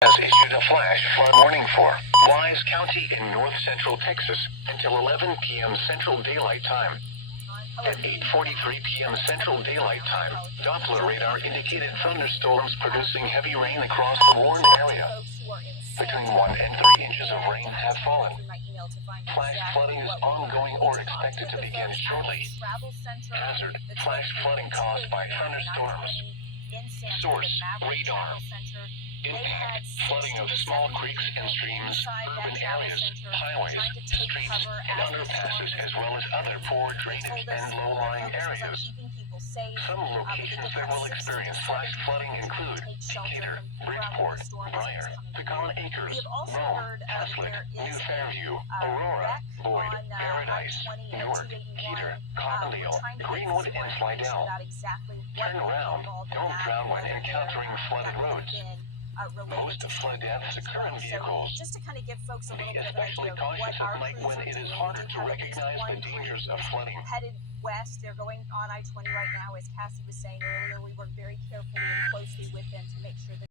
has issued a flash flood warning for Wise County in north-central Texas until 11 p.m. Central Daylight Time. At 8:43 p.m. Central Daylight Time, Doppler radar indicated thunderstorms producing heavy rain across the warned area. Between 1 and 3 inches of rain have fallen. Flash flooding is ongoing or expected to begin shortly. Hazard: flash flooding caused by thunderstorms. Source: radar. Impact: flooding of small creeks and streams, urban areas, highways, streets, and underpasses, as well as other poor drainage and low-lying areas. Some locations that will experience flash flooding include Decatur, Bridgeport, Briar, Pecan Acres, Rome, Haslett, New Fairview, Aurora, Boyd, Paradise, Newark, Keeter, Carbondale, Greenwood, and Slidell. Turn around. Don't drown when encountering flooded roads. Most flood deaths occur in vehicles. Be especially cautious at night when it is harder to recognize the dangers of flooding. Headed west, they're going on I-20 right now. As Cassie was saying earlier, we work very carefully and closely with them to make sure that